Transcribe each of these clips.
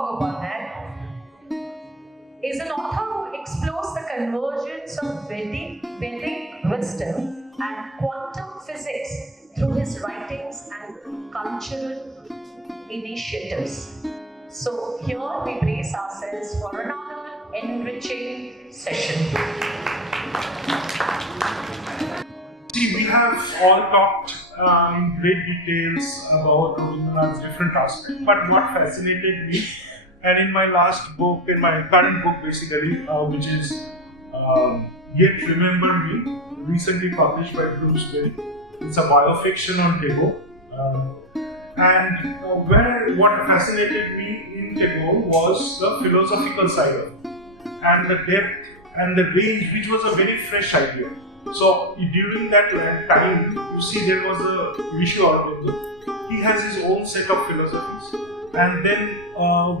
Gangopadhyay is an author who explores the convergence of Vedic wisdom and quantum physics through his writings and cultural initiatives. So here we brace ourselves for another enriching session. See, we have all talked in great details about Rabindranath's different aspects, but what fascinated me, and in my last book, in my current book basically, which is Yet Remember Me, recently published by Bloomsbury, it's a biofiction on Tagore. What fascinated me in Tagore was the philosophical side of it, and the depth and the range, which was a very fresh idea. So during that time, you see there was a Vishu Aurobindo. He has his own set of philosophies, and then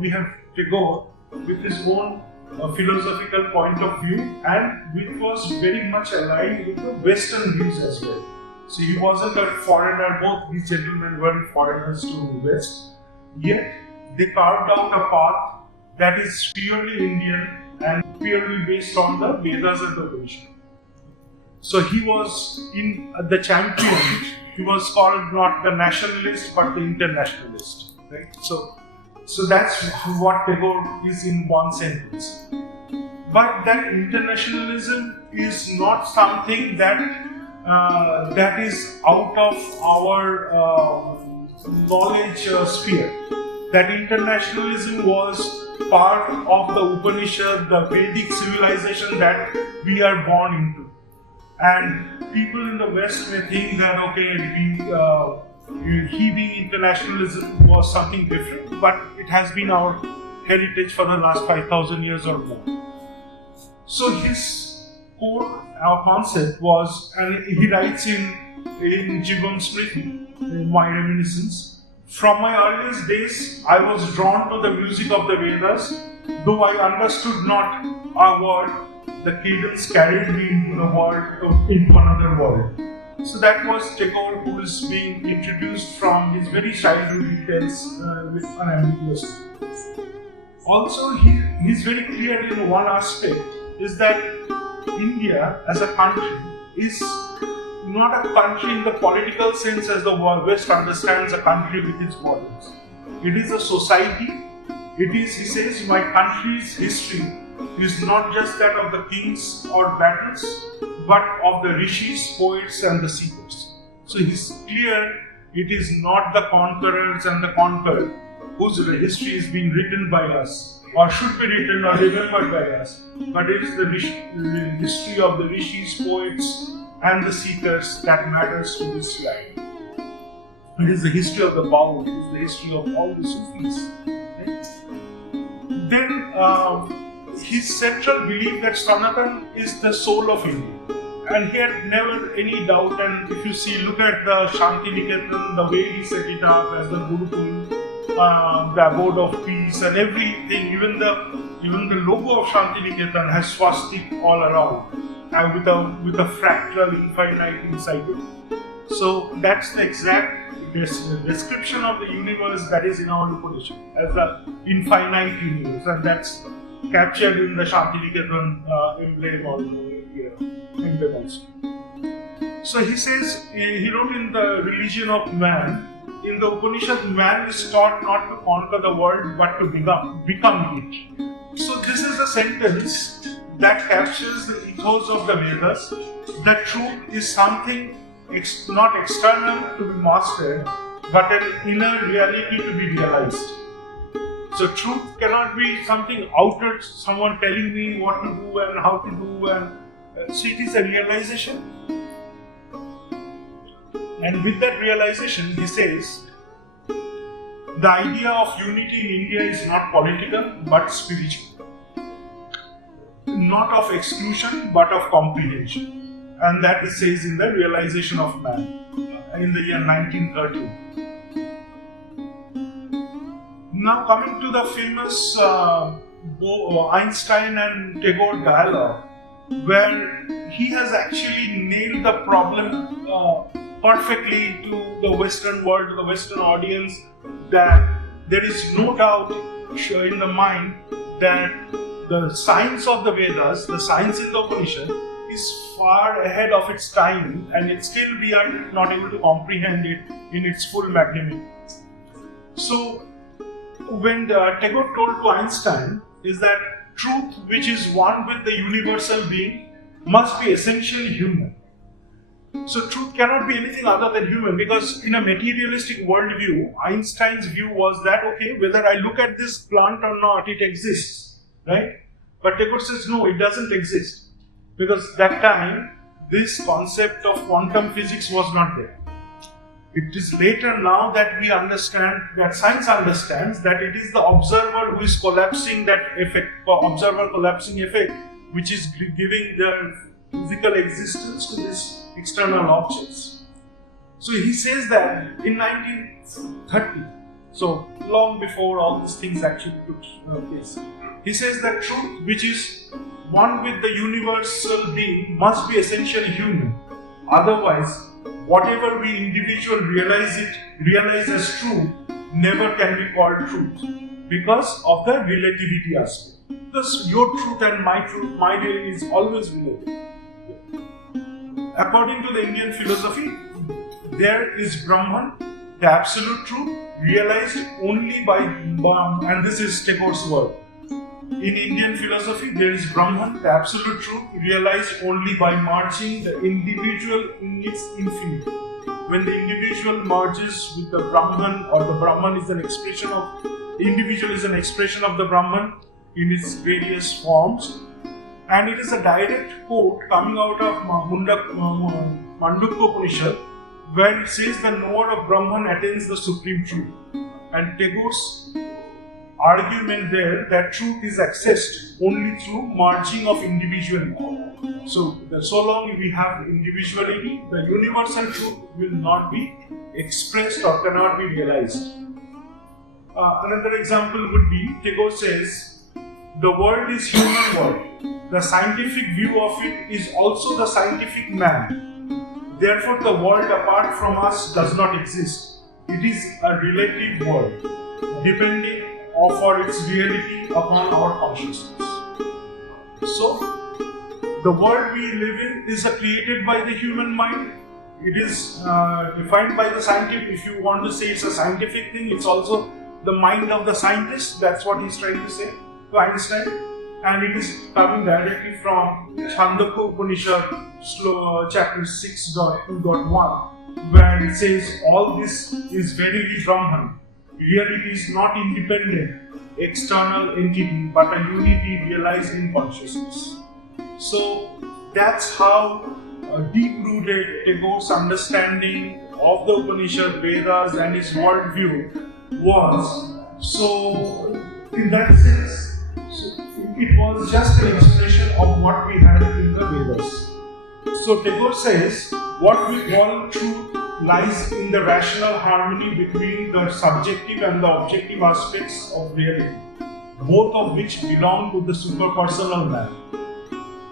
we have Tagore with his own philosophical point of view, and which was very much aligned with the Western views as well. So he wasn't a foreigner, both these gentlemen weren't foreigners to the West, yet they carved out a path that is purely Indian and purely based on the Vedas and the Upanishads. So he was in the champion. He was called not the nationalist but the internationalist, right? So that's what Tagore is in one sentence. But that internationalism is not something that is out of our knowledge sphere. That internationalism was part of the Upanishad, the Vedic civilization that we are born into. And people in the West may think that, Hindu internationalism was something different, but it has been our heritage for the last 5,000 years or more. So his core concept was, and he writes in Jivam Smriti, in my reminiscence, from my earliest days I was drawn to the music of the Vedas, though I understood not a word. The cadence carried me into the world, into another world. So that was Tagore, who is being introduced from his very childhood. He tells with unambiguous. Also, he's very clear in one aspect, is that India as a country is not a country in the political sense as the West understands a country with its borders. It is a society. It is, he says, my country's history is not just that of the kings or battles, but of the rishis, poets and the seekers. So he's clear it is not the conquerors and the conquered whose history is being written by us, or should be written or remembered by us, but it is the history of the rishis, poets and the seekers that matters to this land. It is the history of the Baul, it is the history of all the Sufis. Right? Then his central belief that Sanātana is the soul of India. And he had never any doubt, and if you see, look at the Santiniketan, the way he set it up as the Gurukul, the abode of peace and everything, even the logo of Santiniketan has swastik all around, with a fractal infinite inside it. So that's the exact description of the universe that is in our Upanishad as the infinite universe, and that's captured in the Santiniketan emblem also. So he says, he wrote in the Religion of Man, in the Upanishad, man is taught not to conquer the world but to become it. So this is a sentence that captures the ethos of the Vedas. The truth is something not external to be mastered, but an inner reality to be realized. So truth cannot be something outer, someone telling me what to do and how to do, and so it is a realization. And with that realization, he says, the idea of unity in India is not political but spiritual. Not of exclusion but of comprehension. And that he says in the Realization of Man in the year 1913. Now coming to the famous Einstein and Tagore dialogue, where he has actually nailed the problem perfectly to the Western world, to the Western audience, that there is no doubt in the mind that the science of the Vedas, the science in the Upanishad, is far ahead of its time, and still we are not able to comprehend it in its full magnitude. So, when Tagore told to Einstein is that truth which is one with the universal being must be essentially human. So truth cannot be anything other than human, because in a materialistic worldview, Einstein's view was that, okay, whether I look at this plant or not, it exists, right? But Tagore says, no, it doesn't exist. Because that time, this concept of quantum physics was not there. It is later now that we understand, that science understands that it is the observer who is collapsing that effect, observer collapsing effect, which is giving their physical existence to these external objects. So he says that in 1930, so long before all these things actually took place, he says that truth which is one with the universal being must be essentially human. Otherwise, whatever we individual realize as true never can be called truth, because of the relativity aspect. Because your truth and my truth, mine is always relative. According to the Indian philosophy, there is Brahman, the absolute truth, realized only by, and this is Tagore's word. In Indian philosophy, there is Brahman, the absolute truth, realized only by merging the individual in its infinity. When the individual merges with the Brahman, or the Brahman is an expression of, the individual is an expression of the Brahman in its various forms. And it is a direct quote coming out of Mandukya Upanishad, where it says the knower of Brahman attains the supreme truth. And Tagore's argument there that truth is accessed only through merging of individuality. So long we have individuality, the universal truth will not be expressed or cannot be realized. Another example would be, Tagore says, the world is human world. The scientific view of it is also the scientific man. Therefore, the world apart from us does not exist. It is a relative world, depending for its reality upon our consciousness. So, the world we live in is created by the human mind. It is defined by the scientific. If you want to say it's a scientific thing, it's also the mind of the scientist. That's what he's trying to say to Einstein. And it is coming directly from Chandogya Upanishad, chapter 6.2.1, where it says, all this is verily Brahman. Reality is not independent, external entity, but a unity realized in consciousness. So that's how deep-rooted Tagore's understanding of the Upanishad, Vedas and his worldview was. So in that sense, it was just an expression of what we had in the Vedas. So Tagore says, what we call truth lies in the rational harmony between the subjective and the objective aspects of reality, both of which belong to the superpersonal man.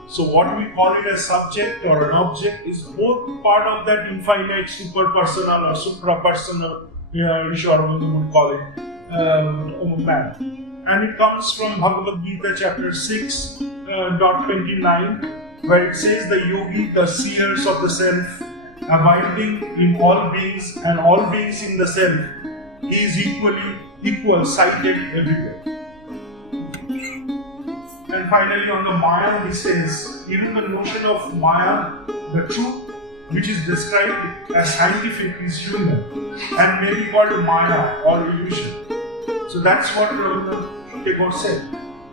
So what we call it as subject or an object is both part of that infinite superpersonal or suprapersonal, Vishwarvardhana would call it, man. And it comes from Bhagavad Gītā chapter 6.29, where it says the yogi, the seers of the self, abiding in all beings and all beings in the self, he is equal sighted everywhere. And finally on the Maya, he says, even the notion of Maya, the truth which is described as scientific is human and may be called Maya or illusion. So that's what Tagore said.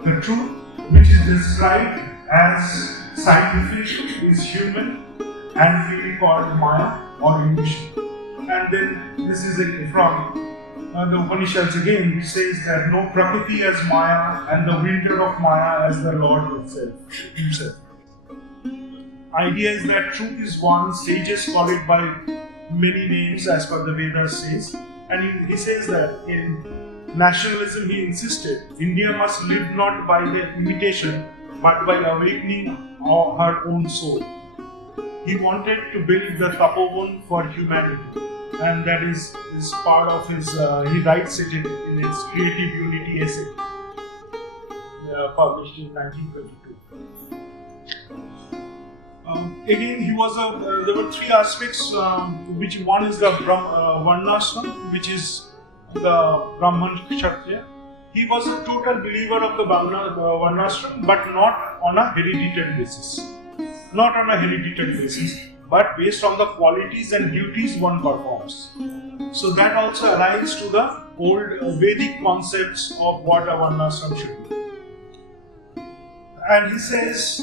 The truth which is described as scientific is human and may be called Maya or illusion. And then this is from the Upanishads again, which says that no Prakriti as Maya and the winter of Maya as the Lord himself. Idea is that truth is one, sages call it by many names as per the Vedas says. And he says that in nationalism he insisted, India must live not by the imitation but by awakening her own soul. He wanted to build the tapovan for humanity. and that is part of his. He writes it in his Creative Unity essay, published in 1922. Again, he was there were three aspects. Which one is the Varnashram, which is the Brahman Kshatriya. He was a total believer of the Varnashram, but not on a hereditary basis. Not on a hereditary basis, but based on the qualities and duties one performs. So that also aligns to the old Vedic concepts of what a Varnashram should be. And he says,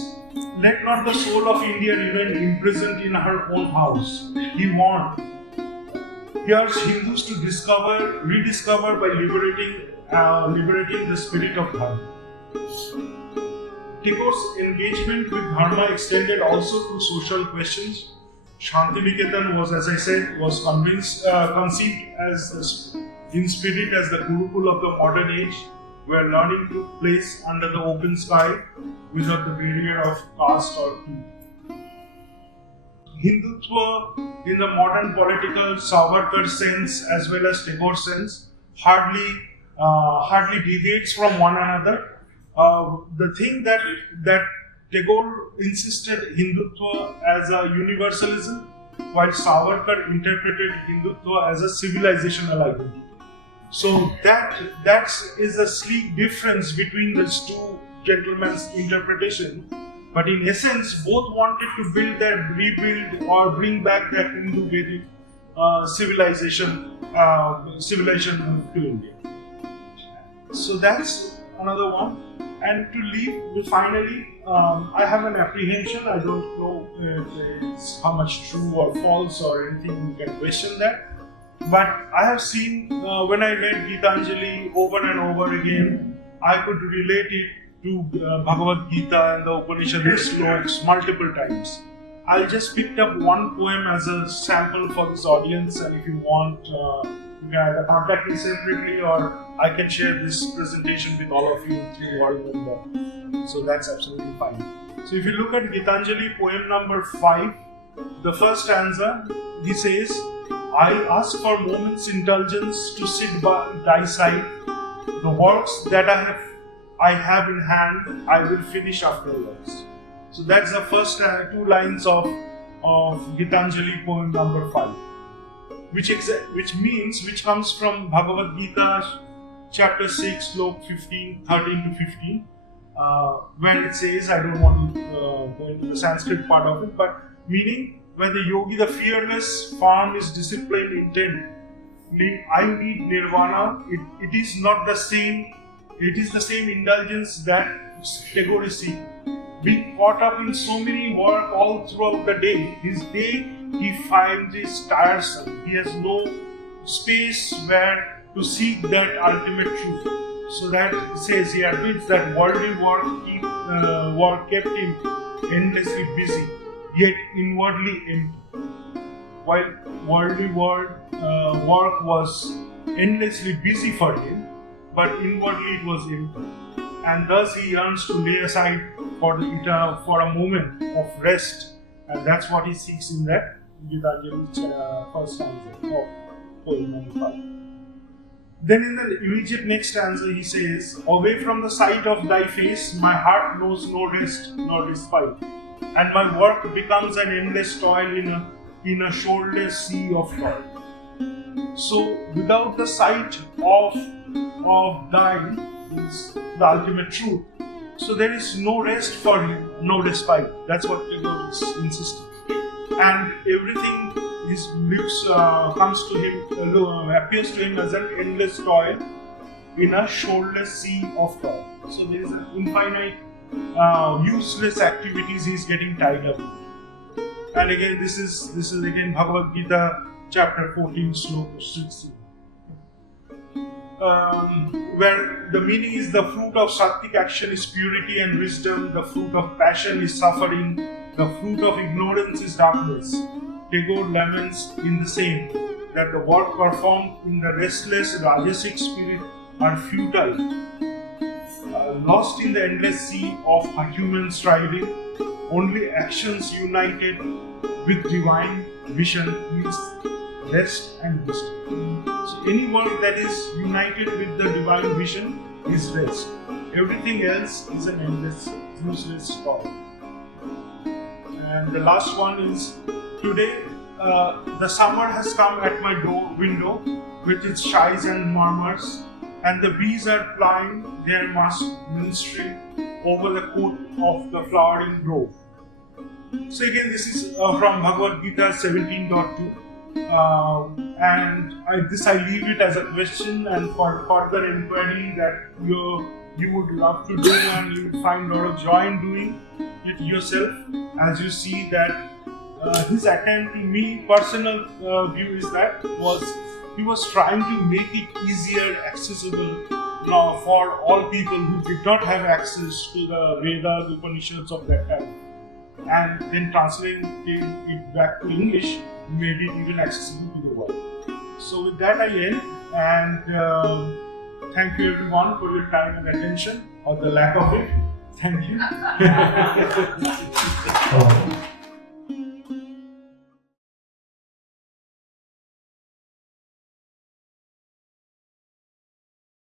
let not the soul of India remain imprisoned in her own house. He warned. He urged Hindus to rediscover by liberating the spirit of Dharma. Tagore's engagement with Dharma extended also to social questions. Santiniketan was, as I said, conceived in spirit as the Gurukul of the modern age, where learning took place under the open sky without the barrier of caste or creed. Hindutva, in the modern political Savarkar sense as well as Tagore sense, hardly deviates from one another. The thing that Tagore insisted Hindutva as a universalism, while Savarkar interpreted Hindutva as a civilisational identity. So that is a sleek difference between these two gentlemen's interpretation. But in essence, both wanted to rebuild or bring back that Hindu Vedic civilization to India. So that's another one. And to leave, finally, I have an apprehension. I don't know if it's how much true or false or anything you can question that. But I have seen when I read Gitanjali over and over again, I could relate it to Bhagavad Gītā and the Upanishadic slokas multiple times. I'll just pick up one poem as a sample for this audience, and if you want, you can either contact me separately or I can share this presentation with all of you through audio. So that's absolutely fine. So if you look at Gitanjali poem number 5, the first stanza, he says, I'll ask for moment's indulgence to sit by thy side. The works that I have in hand, I will finish afterwards. So that's the first two lines of Gitanjali poem number 5, which comes from Bhagavad Gītā, chapter 6, slok 13 to 15, where it says, I don't want to go into the Sanskrit part of it, but meaning, when the yogi, the fearless, firm, is disciplined, intent, I need nirvana. It is not the same. It is the same indulgence that Tagore is seeking. Being caught up in so many work all throughout the day, his day he finds is tiresome. He has no space where to seek that ultimate truth. So that says he admits that worldly work kept him endlessly busy, yet inwardly empty. While worldly work was endlessly busy for him, but inwardly it was empty. And thus he yearns to lay aside for a moment of rest, and that's what he seeks in that Gitanjali's first stanza of poem number 5. Then in the immediate next stanza he says, away from the sight of thy face, my heart knows no rest nor respite, and my work becomes an endless toil in a shoreless sea of toil. So without the sight of thine is the ultimate truth. So there is no rest for him, no respite. That's what Tagore is insisting. And everything comes to him, appears to him as an endless toil in a shoreless sea of toil. So there is an infinite, useless activities he is getting tied up with. And again, this is again Bhagavad Gītā, chapter 14, slok 16. Where the meaning is the fruit of sattvic action is purity and wisdom, the fruit of passion is suffering, the fruit of ignorance is darkness. Tagore laments in the same, that the work performed in the restless rajasic spirit are futile, lost in the endless sea of human striving. Only actions united with divine vision rest and wisdom. So any world that is united with the divine vision is rest. Everything else is an endless, useless story. And the last one is, today the summer has come at my window with its shies and murmurs, and the bees are plying their ministry over the coat of the flowering grove. So again, this is from Bhagavad Gītā 17.2. And I leave it as a question and for further inquiry that you would love to do and you would find a lot of joy in doing it yourself, as you see that his attempt, to me, personal view is that he was trying to make it easier, accessible for all people who did not have access to the Vedas, the Upanishads of that time. And then translating it back to English made it even accessible to the world. So with that I end, and thank you everyone for your time and attention, or the lack of it. Thank you.